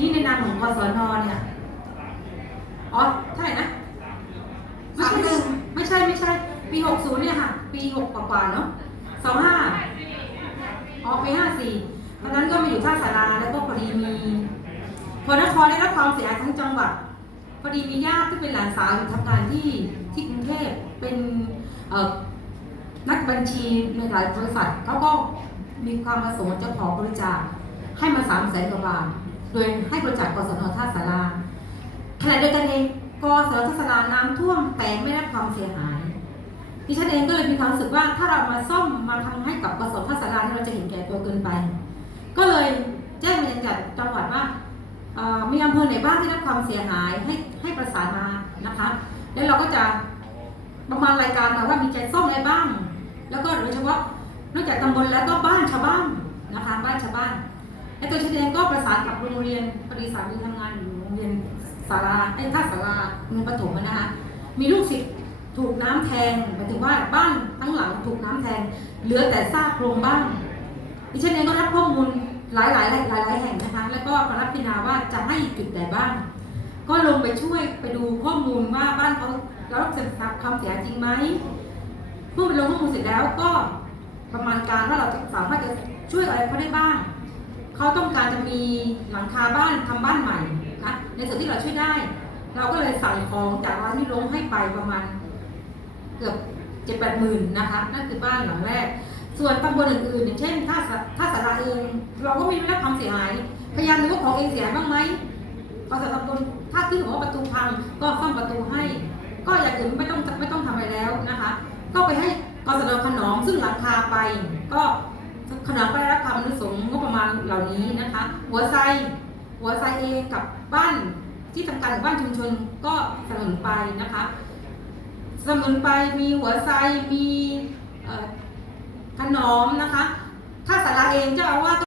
นี้ในนามของกศนเนี่ยอ๋อเท่าไหร่นะไม่ใช่ไม่ใช่ไม่ใช่ ปีหกศูนย์เนี่ยค่ะ ปีหกกว่าๆเนาะสองห้าอ๋อปีห้าสี่ตอนนั้นก็มาอยู่ท่าสาราแล้วก็พอดีมีพอนครได้รับความเสียหายทั้งจังหวัดพอดีมีญาติที่เป็นหลานสาวอยู่ทำงานที่ที่กรุงเทพเป็นเอ่อนักบัญชีในหลายบริษัทเขาก็มีความประสงค์จะขอบริจาคให้มาสามแสนกว่าบาท โดยให้บริจาคกสนท่าสาราขณะเดียวกันเองกสนท่าสาราน้ำท่วมแต่ไม่ได้ความเสียหายดิฉันเองก็เลยมีความรู้สึกว่าถ้าเรามาซ่อมมาทำให้กับกสนท่าสาราเนี่เราจะเห็นแก่ตัวเกินไป ก็เลยแจ้งไปยังจัดจังหวัดว่ามีอำเภอไหนบ้างที่ได้รับความเสียหายให้ให้ประสานมานะคะ แล้วเราก็จะประมาณรายการมาว่ามีใจส้มอะไรบ้าง แล้วก็โดยเฉพาะนอกจากตำบลแล้วก็บ้านชาวบ้านนะคะ บ้านชาวบ้าน และตัวฉันเองก็ประสานกับโรงเรียนปริสามีทำงานอยู่โรงเรียนสาราไอ้ท่าสาราเมืองปฐมอะนะคะมีลูกศิษย์ถูกน้ำแทงหมายถึงว่าบ้านทั้งหลังถูกน้ำแทง เหลือแต่ซากโครงบ้านดิฉันเองก็รับข้อมูลหลายหลายหลายหลายแห่งนะคะ แล้วก็มารับพิจารณาว่าจะให้จุดไหนบ้างก็ลงไปช่วยไปดูข้อมูลว่าบ้านเขาเรารับความเสียหายจริงไหมเมื่อไปลงข้อมูลเสร็จแล้วก็ประมาณการว่าเราจะสามารถจะช่วยอะไรเขาได้บ้าง เขาต้องการจะมีหลังคาบ้านทำบ้านใหม่นะในส่วนที่เราช่วยได้ เราก็เลยสั่งของจากร้านที่ลงให้ไปประมาณเกือบเจ็ดแปดหมื่นนะคะ นั่นคือบ้านหลังแรก ส่วนตำบลอื่นๆอย่างเช่นท่าท่าสาราเองเราก็ไมได้รับความเสียหายพยายามดูว่าของเองเสียหายบ้างไหมก็จะตำบลถ้าขึ้นบอว่าประตูพังก็ซ่อมประตูให้ ก็อย่างอื่นไม่ต้องไม่ต้องทำอะไรแล้วนะคะ ก็ไปให้กสนขนอมซึ่งหลังคาไป ก็ขนอมได้รับความอนุสงางเหล่านี้นะคะ หัวไซหัวไซเองกับบ้านที่ทำการหมู่บ้านชุมชนก็สนุนไปนะคะสมุนไปมีหัวไซมีขนมนะคะ ถ้าสาราเองเจ้าอาวาส